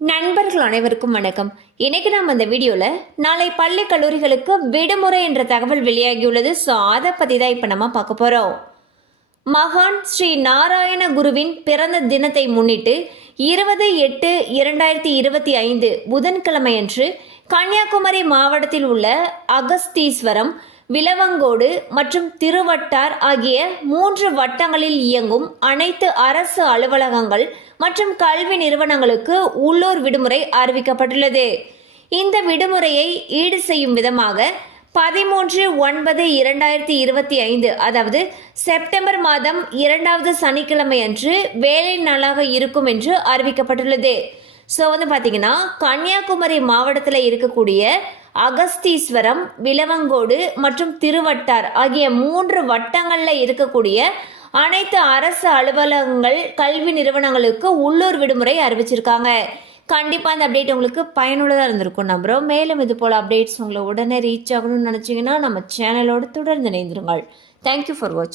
நண்பர்கள் அனைவருக்கும் வணக்கம். இன்னைக்கு நம்ம அந்த வீடியோவில் நாளை பள்ளி கல்லூரிகளுக்கு விடுமுறை என்ற தகவல் வெளியாகியுள்ளது. ஸோ அதை பற்றி தான் இப்போ நம்ம பார்க்க போகிறோம் மகான் ஸ்ரீ நாராயண குருவின் பிறந்த தினத்தை முன்னிட்டு இருபது எட்டு இரண்டாயிரத்தி இருபத்தி ஐந்து புதன்கிழமையன்று கன்னியாகுமரி மாவட்டத்தில் உள்ள அகஸ்தீஸ்வரம் விலவங்கோடு மற்றும் திருவட்டார் ஆகிய மூன்று வட்டங்களில் இயங்கும் அனைத்து அரசு அலுவலகங்கள் மற்றும் கல்வி நிறுவனங்களுக்கு உள்ளூர் விடுமுறை அறிவிக்கப்பட்டுள்ளது. இந்த விடுமுறையை ஈடு செய்யும் விதமாக பதிமூன்று ஒன்பது இரண்டாயிரத்தி இருபத்தி ஐந்து அதாவது செப்டம்பர் மாதம் இரண்டாவது சனிக்கிழமை அன்று வேலை நாளாக இருக்கும் என்று அறிவிக்கப்பட்டுள்ளது. ஸோ வந்து பார்த்தீங்கன்னா கன்னியாகுமரி மாவட்டத்தில் இருக்கக்கூடிய அகஸ்தீஸ்வரம் விலவங்கோடு மற்றும் திருவட்டார் ஆகிய மூன்று வட்டங்களில் இருக்கக்கூடிய அனைத்து அரசு அலுவலகங்கள் கல்வி நிறுவனங்களுக்கு உள்ளூர் விடுமுறை அறிவிச்சிருக்காங்க. கண்டிப்பாக அந்த அப்டேட் உங்களுக்கு பயனுள்ளதாக இருந்திருக்கும் நம்புகிறோம் மேலும் இது போல் அப்டேட்ஸ் உங்களை உடனே ரீச் ஆகணும்னு நினச்சிங்கன்னா நம்ம சேனலோடு தொடர்ந்து இணைந்திருங்கள். தேங்க்யூ ஃபார் வாட்சிங்